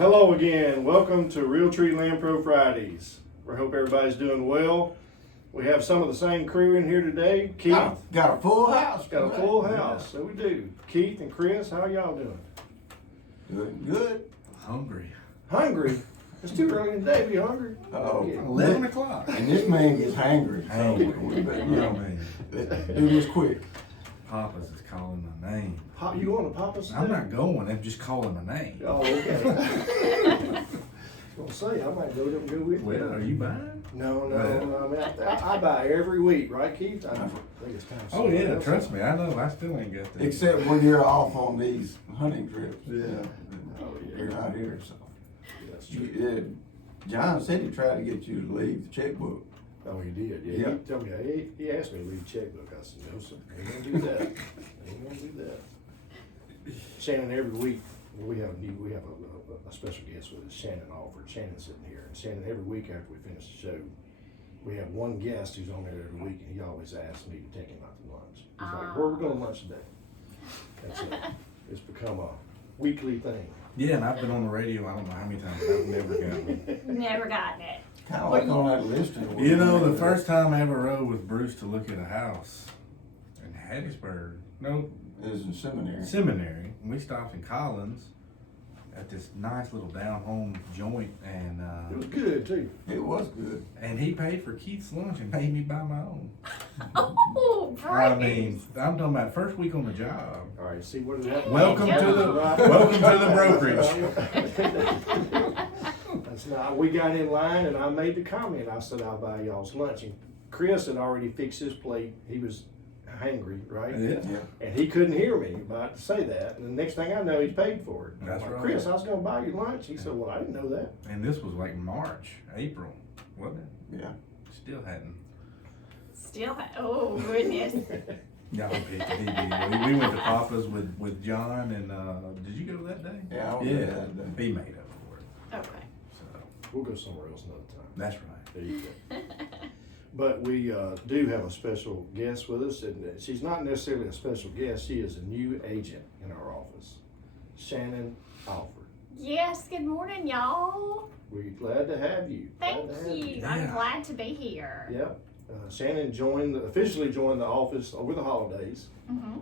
Hello again. Welcome to Realtree Land Pro Fridays. We hope everybody's doing well. We have some of the same crew in here today. Keith. Got a full house. Got a full house. So we do. Keith and Chris, how y'all doing? Good. Hungry. Hungry? It's too early in the day to be hungry. Oh, 11 o'clock. And this man gets hangry. Let's do this quick. Papa's is calling my name. Pop, you going to Papa's? I'm not going. I'm just calling my name. Oh, okay. I was gonna say, I might go up and go with you. Well, are you buying? No. I mean, I buy every week, right, Keith? I think it's time. Oh yeah, trust me. I know. I still ain't got that. Except when you're off on these hunting trips. Yeah. Oh, yeah. You're not here, so. That's true. John said he tried to get you to leave the checkbook. Oh, he did. Yeah. Yeah. He told me. He asked me to read a checkbook. I said, no, sir. Ain't gonna do that. Ain't gonna do that. Shannon, every week we have a special guest with us, Shannon Alford. Shannon's sitting here, and Shannon, every week after we finish the show, we have one guest who's on there every week, and he always asks me to take him out to lunch. He's like, where are we going to lunch today? That's it. It's become a weekly thing. Yeah, and I've been on the radio. I don't know how many times. I've never gotten it. Never gotten it. Kind of like on that list. You know, the first time I ever rode with Bruce to look at a house in Hattiesburg, It was in seminary. seminary. We stopped in Collins at this nice little down home joint, and It was good, too. It was good. and he paid for Keith's lunch and made me buy my own. Oh, I great. mean, I'm talking about first week on the job. All right, see what did that? Welcome to the brokerage. That's not, we got in line and I made the comment. I said, I'll buy y'all's lunch. And Chris had already fixed his plate. He was hangry, right? Yeah. And he couldn't hear me about to say that. And the next thing I know, he's paid for it. That's I'm like, right. Chris, I was going to buy you lunch. He said, well, I didn't know that. And this was like March, April, wasn't it? Yeah. Still hadn't. Oh, goodness. Y'all picked it. He did. We went to Papa's with John, and did you go that day? Yeah, I was there that day. He made up for it. Okay. So We'll go somewhere else another time. that's right. There you go. But we do have a special guest with us, and she's not necessarily a special guest. She is a new agent in our office, Shannon Alford. Yes, good morning, y'all. We're glad to have you. Thank Glad to have you. Yeah. I'm glad to be here. Yep. Shannon officially joined the office over the holidays,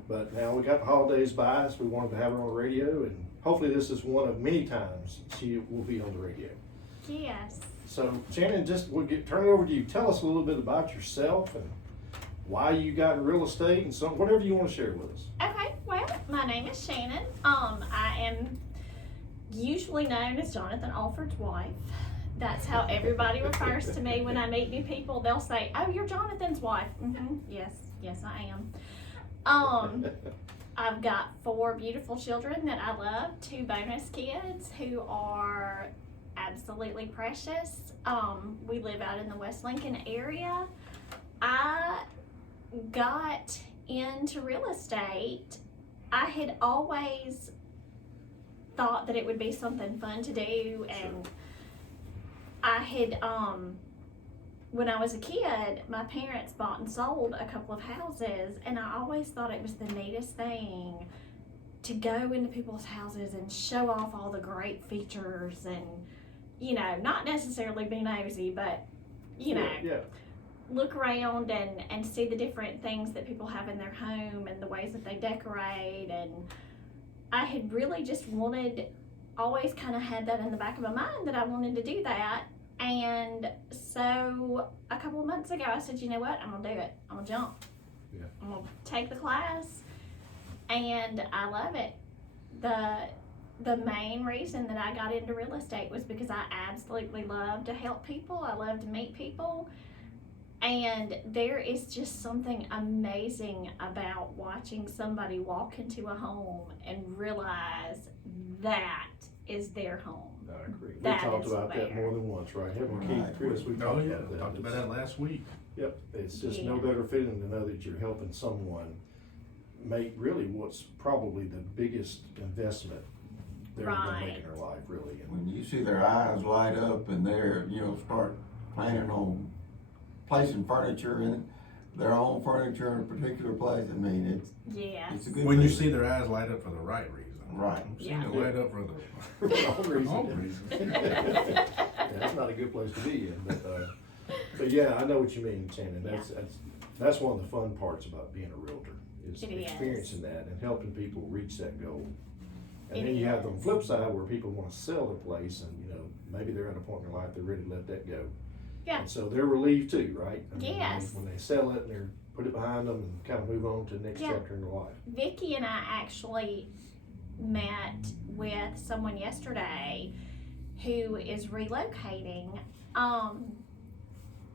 but now we got the holidays by us. We wanted to have her on the radio, and hopefully this is one of many times she will be on the radio. Yes. So Shannon, turn it over to you. Tell us a little bit about yourself and why you got in real estate and whatever you want to share with us. Okay, well, my name is Shannon. I am usually known as Jonathan Alford's wife. That's how everybody refers to me when I meet new people. They'll say, oh, you're Jonathan's wife. Yes, I am. I've got 4 beautiful children that I love, 2 bonus kids who are absolutely precious. We live out in the West Lincoln area. I got into real estate. I had always thought that it would be something fun to do, and I had, when I was a kid, my parents bought and sold a couple of houses, and I always thought it was the neatest thing to go into people's houses and show off all the great features and, not necessarily be nosy, but, Yeah. look around and see the different things that people have in their home and the ways that they decorate. And I had really just always kind of had that in the back of my mind that I wanted to do that. And so a couple of months ago, I said, you know what, I'm gonna do it. I'm gonna jump. Yeah. I'm gonna take the class, and I love it. The main reason that I got into real estate was because I absolutely love to help people. I love to meet people. And there is just something amazing about watching somebody walk into a home and realize that is their home. I agree. We That talked is about that fair. more than once, right? Haven't we, Keith, Chris? We Oh talked yeah, about that. talked about that last week. Yep. It's just no Yeah. better feeling to know that you're helping someone make really what's probably the biggest investment they're going to make in their life, really. And When you see their eyes light up and they're, start planning on placing furniture in their own furniture in a particular place, I mean, Yes. it's a good When you feeling. see their eyes light up for the right reason. Right. I'm seeing Yeah. it light up for For the wrong reason. wrong reason. Yeah, that's not a good place to be in, but yeah, I know what you mean, Shannon. That's one of the fun parts about being a realtor, is It is. experiencing that and helping people reach that goal. And It then you have the is. flip side where people wanna sell their place and, maybe they're at a point in their life, they're ready to let that go. Yeah. And so they're relieved too, right? I mean, Yes. When they sell it and they're, put it behind them and kind of move on to the next Yeah. chapter in their life. Vicky and I actually met with someone yesterday who is relocating.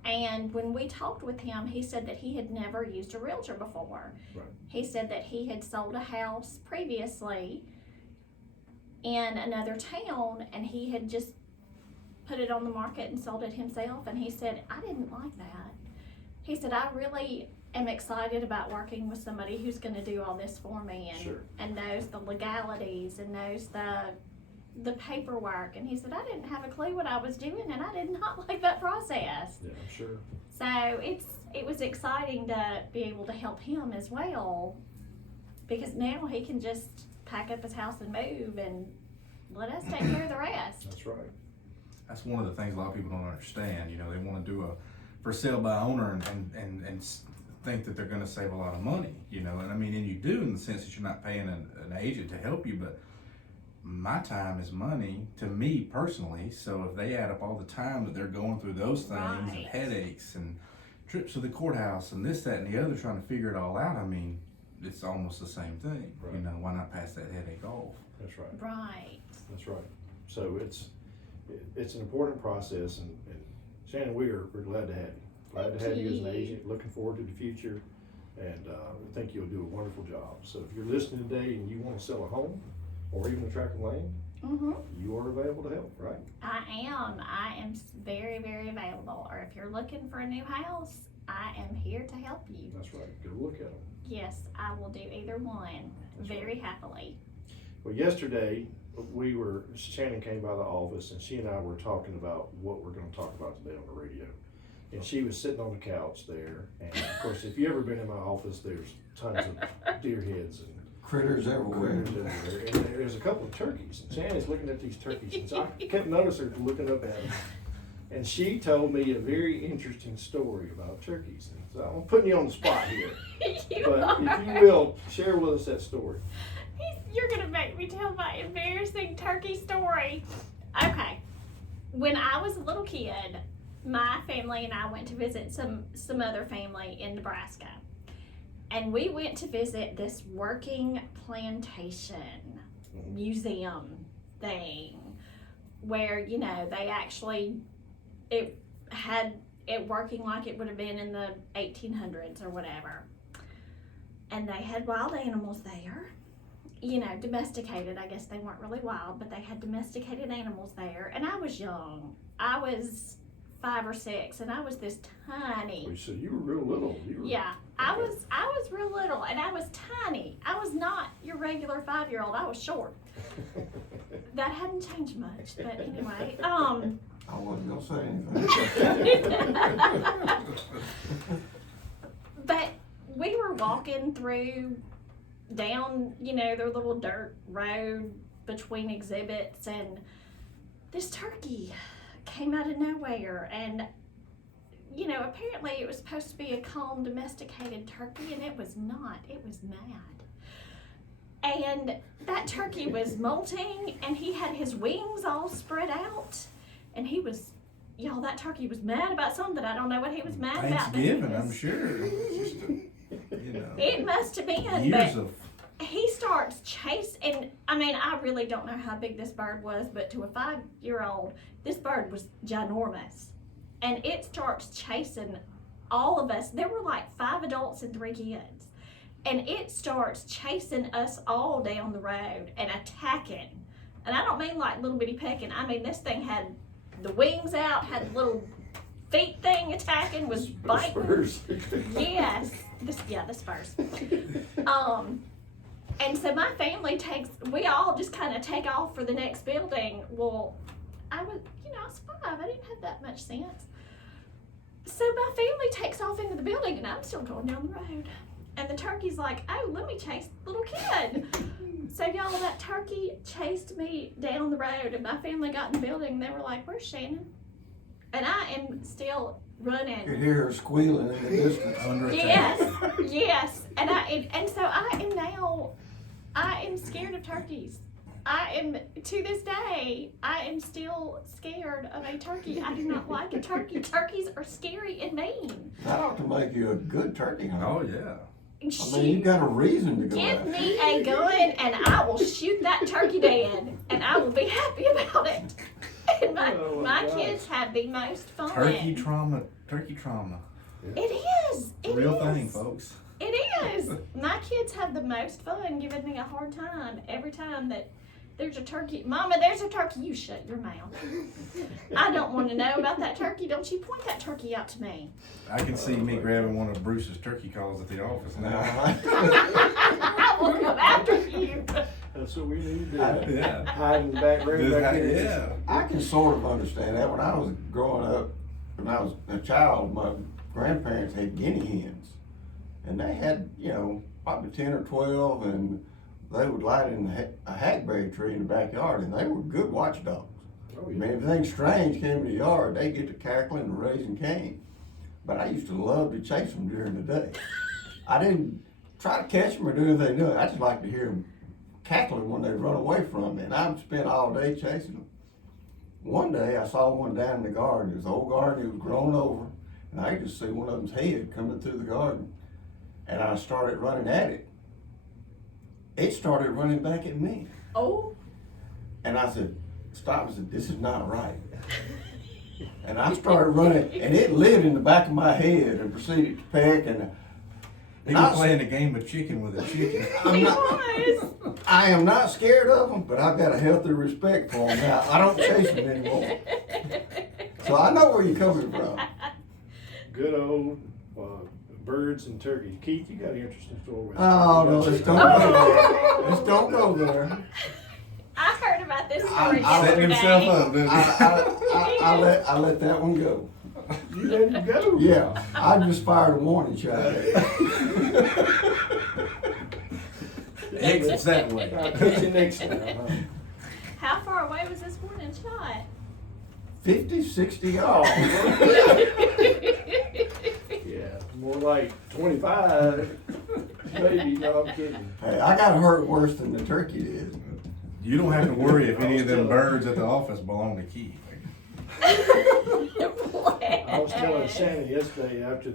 And when we talked with him, he said that he had never used a realtor before. Right. He said that he had sold a house previously in another town and he had just put it on the market and sold it himself. And he said, I didn't like that. He said, I really am excited about working with somebody who's going to do all this for me and, Sure. and knows the legalities and knows the paperwork. And he said, I didn't have a clue what I was doing and I did not like that process. Yeah, I'm sure. So it was exciting to be able to help him as well, because now he can just pack up his house and move and let us take care of the rest. That's right. That's one of the things a lot of people don't understand. They want to do a for sale by owner and think that they're going to save a lot of money. And I mean, and you do in the sense that you're not paying an agent to help you, but my time is money to me personally. So if they add up all the time that they're going through those things and Right. headaches and trips to the courthouse and this, that, and the other, trying to figure it all out, I mean, it's almost the same thing. Right. Why not pass that headache off? That's right. Right. That's right. So it's an important process, and Shannon, we're glad to have you. Glad to have you as an Thank you. agent. Looking forward to the future, and we think you'll do a wonderful job. So if you're listening today and you want to sell a home or even a tract of land, you are available to help, right? I am very, very available. Or if you're looking for a new house, I am here to help you. That's right. Go look at them. Yes, I will do either one That's very happily. Well, yesterday Shannon came by the office and she and I were talking about what we're going to talk about today on the radio. And she was sitting on the couch there, and of course, if you ever been in my office, there's tons of deer heads and Critters everywhere. critters everywhere. And there's a couple of turkeys, and Shannon's looking at these turkeys, and so I kept noticing her looking up at them. And she told me a very interesting story about turkeys. And so I'm putting you on the spot here, You but are. if you will, share with us that story. You're gonna make me tell my embarrassing turkey story. Okay. When I was a little kid, my family and I went to visit some other family in Nebraska. And we went to visit this working plantation museum thing where, they actually, it had it working like it would have been in the 1800s or whatever. And they had wild animals there. Domesticated. I guess they weren't really wild, but they had domesticated animals there. And I was young. I was 5 or 6, and I was this tiny. So you were real little. Yeah, I was real little, and I was tiny. I was not your regular 5-year-old. I was short. That hadn't changed much, but anyway. I wasn't gonna say anything. But we were walking down, their little dirt road between exhibits, and this turkey came out of nowhere, and apparently it was supposed to be a calm domesticated turkey, and it was not. It was mad. And that turkey was molting, and he had his wings all spread out, and that turkey was mad about something. I don't know what he was mad about. but he Thanksgiving, I'm was- sure. Just It must have been, years but of he starts chasing. I really don't know how big this bird was, but to a 5-year-old, this bird was ginormous. And it starts chasing all of us. There were like 5 adults and 3 kids. And it starts chasing us all down the road and attacking. And I don't mean like little bitty pecking. I mean, this thing had the wings out, had the little feet thing attacking, was biting. Spurs. Yes, the Spurs. And so my family we all just kind of take off for the next building. Well, I was 5. I didn't have that much sense. So my family takes off into the building, and I'm still going down the road. And the turkey's like, oh, let me chase the little kid. So y'all, that turkey chased me down the road, and my family got in the building, and they were like, "Where's Shannon?" And I am still You could running. hear her squealing in the distance. Under attack. Yes, and so I am scared of turkeys. I am, to this day, I am still scared of a turkey. I do not like a turkey. Turkeys are scary and mean. That ought to make you a good turkey hunter. Oh, yeah. I mean, you got a reason to go Give after it. me a gun and I will shoot that turkey dead, and I will be happy about it. And Oh, my gosh. kids have the most fun. Turkey trauma. It is. It Real is. thing, folks. It is. My kids have the most fun giving me a hard time every time that there's a turkey. Mama, there's a turkey. You shut your mouth. I don't want to know about that turkey. Don't you point that turkey out to me. I can see me grabbing one of Bruce's turkey calls at the office now. I will come after you. That's what we need to do. Yeah. Hide in the back room back there. Yeah. I can sort of understand that. When I was growing up, when I was a child, my grandparents had guinea hens. And they had, probably 10 or 12, and they would light in a hackberry tree in the backyard, and they were good watchdogs. Oh, I yeah. mean, if anything strange came in the yard, they'd get to cackling and raising Cain. But I used to love to chase them during the day. I didn't try to catch them or do anything new. I just like to hear them cackling when they run away from me, and I'd spend all day chasing them. One day I saw one down in the garden. It was an old garden, it was grown over, and I could just see one of them's head coming through the garden. And I started running at it. It started running back at me. Oh. And I said, stop. I said, this is not right. And I started running, and it lit in the back of my head and proceeded to peck. And He was playing a game of chicken with a chicken. I am not scared of them, but I've got a healthy respect for them now. I don't chase them anymore. So I know where you're coming from. Good old birds and turkeys. Keith, you got an interesting story with Oh, no, let's don't go there. Let's don't go there. I heard about this story Setting himself yesterday. up, didn't he? I let that one go. You let him go. Yeah, I just fired a warning shot at it. Exits that way. I'll catch you next time. Huh? How far away was this warning shot? 50, 60 yards. Yeah, more like 25. Maybe, no, I'm kidding. Hey, I got hurt worse than the turkey did. You don't have to worry if any of them birds at the office belong to Keith. I was telling Shannon yesterday after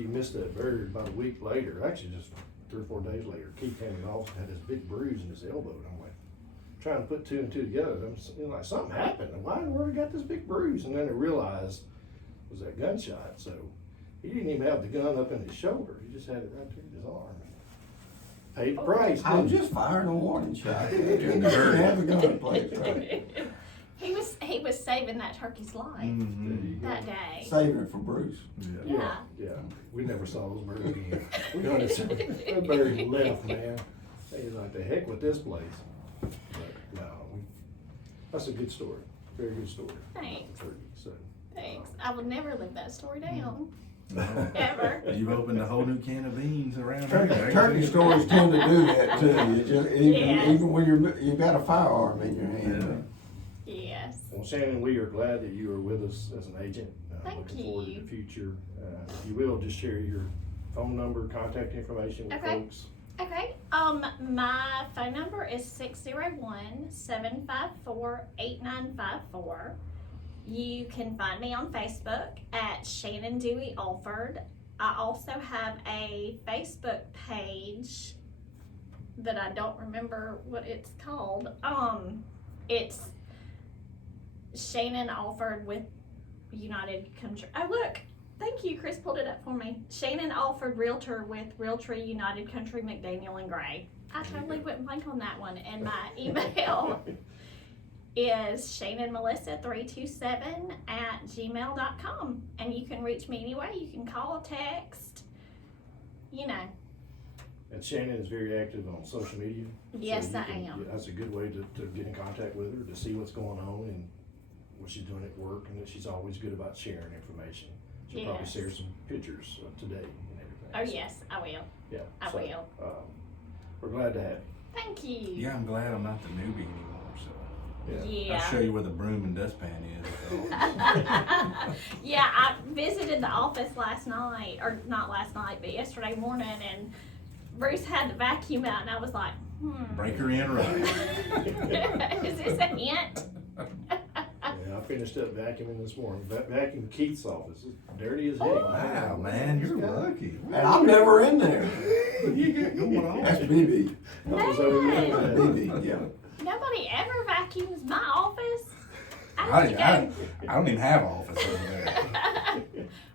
you missed that bird, about a week later, actually just 3 or 4 days later, Keith came in the office and had this big bruise in his elbow. And I'm like, trying to put 2 and 2 together. I'm like, something happened. Why in the world he got this big bruise? And then I realized it was that gunshot. So he didn't even have the gun up in his shoulder. He just had it right there in his arm. Paid the price. I was didn't just firing a warning shot. Didn't have the gun in place, right? He was saving that turkey's life Mm-hmm. that day. Saving it for Bruce. he? Yeah. We never saw those birds again. We don't that bird left, man. They was like, the heck with this place. But no, that's a good story. Very good story. Thanks. Turkey, so. Thanks. I will never live that story down. No. Ever. You've opened a whole new can of beans around here. Turkey stories tend to do that too. You just, Yes. even when you've got a firearm in your hand. Yes. Well, Shannon, we are glad that you are with us as an agent. Thank Looking forward to you. the future. If you will, just share your phone number, contact information with Okay. folks. Okay. My phone number is 601-754-8954. You can find me on Facebook at Shannon Dewey Alford. I also have a Facebook page that I don't remember what it's called. It's Shannon Alford with United Country. Oh, look. Thank you. Chris pulled it up for me. Shannon Alford, Realtor with Realtree United Country McDaniel-Gray. I totally went blank on that one. And my email is shannonmelissa327@gmail.com. And you can reach me anyway. You can call, text, And Shannon is very active on social media. Yes, So I you can- am. That's a good way to get in contact with her, to see what's going on and what she's doing at work, and that she's always good about sharing information. She'll probably Yes. share some pictures of today and everything. Oh, So, yes, I will. Yeah. I so, will. We're glad to have you. Thank you. Yeah, I'm glad I'm not the newbie anymore, so. Yeah. I'll show you where the broom and dustpan is. Yeah, I visited the office last night, or not last night, but yesterday morning, and Bruce had the vacuum out, and I was like, Break her in right. Is this a hint? Yeah, I finished up vacuuming this morning. Vacuumed Keith's office. It's dirty as heck. Wow, man, you're lucky. And I'm never in there. What you got going on? That's BB. That was over there. BB, yeah. Nobody ever vacuums my office. I have I to go. don't even have an office over there.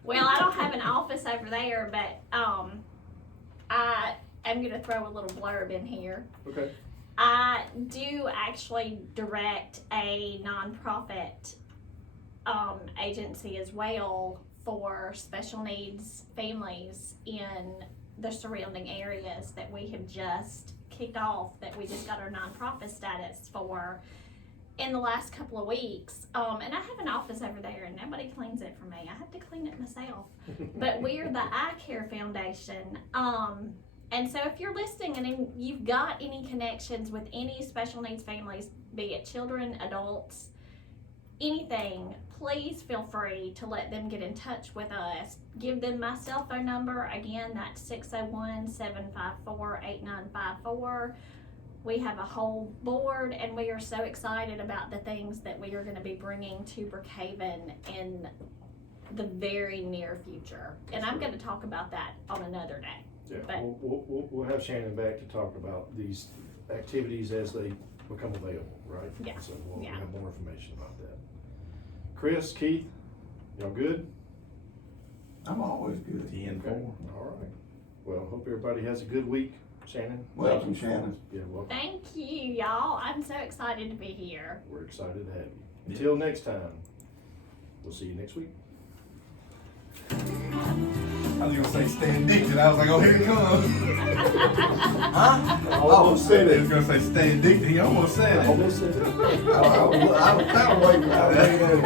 Well, I don't have an office over there, but I am going to throw a little blurb in here. Okay. I do actually direct a nonprofit agency as well for special needs families in the surrounding areas that we have just kicked off, that we just got our nonprofit status for in the last couple of weeks. And I have an office over there and nobody cleans it for me. I have to clean it myself. But we're the Eye Care Foundation. And so if you're listening and you've got any connections with any special needs families, be it children, adults, anything, please feel free to let them get in touch with us. Give them my cell phone number. Again, that's 601-754-8954. We have a whole board, and we are so excited about the things that we are going to be bringing to Brookhaven in the very near future. And I'm going to talk about that on another day. Yeah, But- we'll have Shannon back to talk about these activities as they become available, right? Yeah. So we'll Yeah. have more information about that. Chris, Keith, y'all good? I'm always good. 10-4. All right. Well, hope everybody has a good week. Shannon? Welcome, Shannon. Yeah, welcome. Thank you, y'all. I'm so excited to be here. We're excited to have you. Until next time, we'll see you next week. I was gonna say stay addicted. I was like, oh, here it comes. Huh? Almost said He it. was gonna say stay addicted. He almost said it. Almost said it. I was kind of waiting. I was waiting.